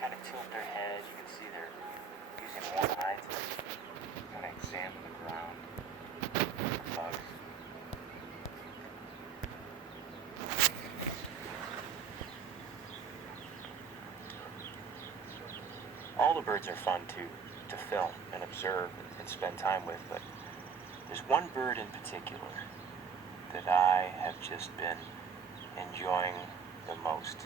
kind of tilt their heads. You can see they're using one eye to kind of examine the ground for bugs. All the birds are fun to film and observe and spend time with, but there's one bird in particular that I have just been enjoying the most.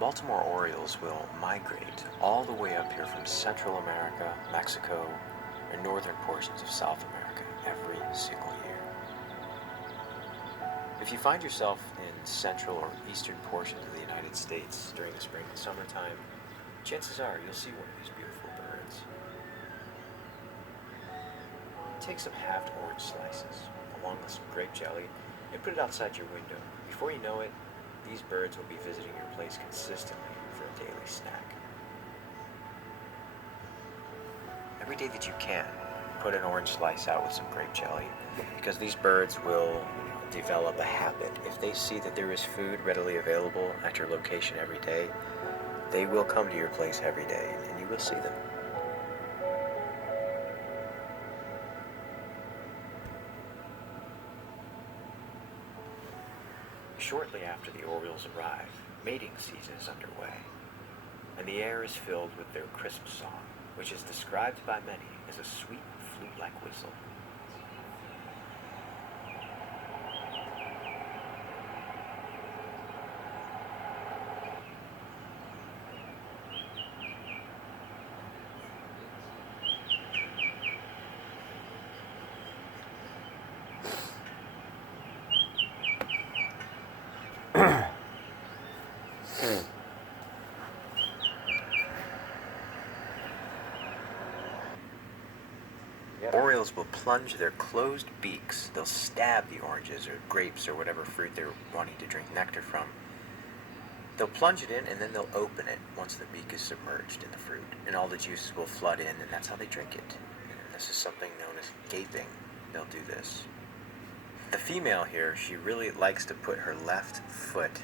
Baltimore Orioles will migrate all the way up here from Central America, Mexico, and northern portions of South America every single year. If you find yourself in central or eastern portions of the United States during the spring and summertime, chances are you'll see one of these beautiful birds. Take some halved orange slices, along with some grape jelly, and put it outside your window. Before you know it, these birds will be visiting your place consistently for a daily snack. Every day that you can, put an orange slice out with some grape jelly, because these birds will develop a habit. If they see that there is food readily available at your location every day, they will come to your place every day, and you will see them. Shortly after the Orioles arrive, mating season is underway, and the air is filled with their crisp song, which is described by many as a sweet flute-like whistle. Orioles will plunge their closed beaks. They'll stab the oranges or grapes or whatever fruit they're wanting to drink nectar from. They'll plunge it in and then they'll open it once the beak is submerged in the fruit. And all the juices will flood in, and that's how they drink it. And this is something known as gaping. They'll do this. The female here, she really likes to put her left foot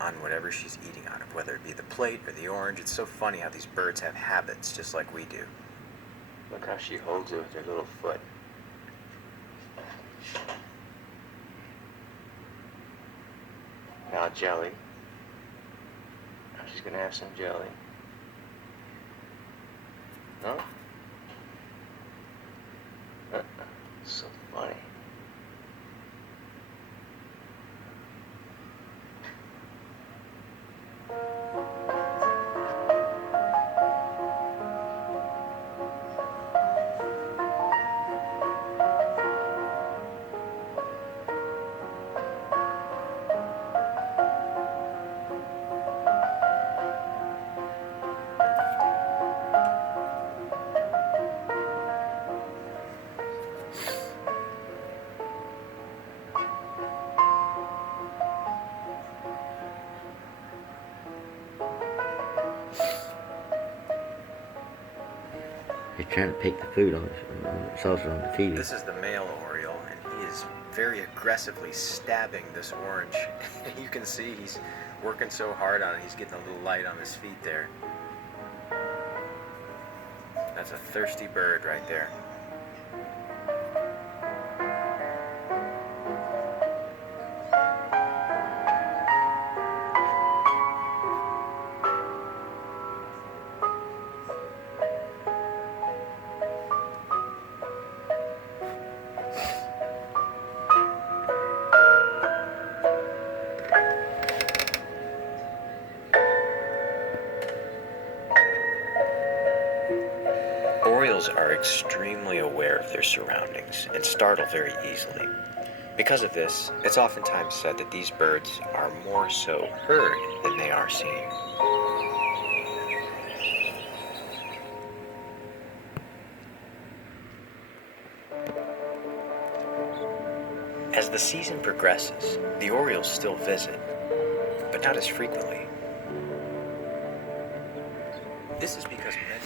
on whatever she's eating out of, whether it be the plate or the orange. It's so funny how these birds have habits just like we do. Look how she holds it with her little foot. Now jelly. Now she's gonna have some jelly. No? So funny. He's trying to pick the food on the saucer on the TV. This is the male oriole, and he is very aggressively stabbing this orange. You can see he's working so hard on it, he's getting a little light on his feet there. That's a thirsty bird right there. Orioles are extremely aware of their surroundings and startle very easily. Because of this, it's oftentimes said that these birds are more so heard than they are seen. As the season progresses, the orioles still visit, but not as frequently. This is because many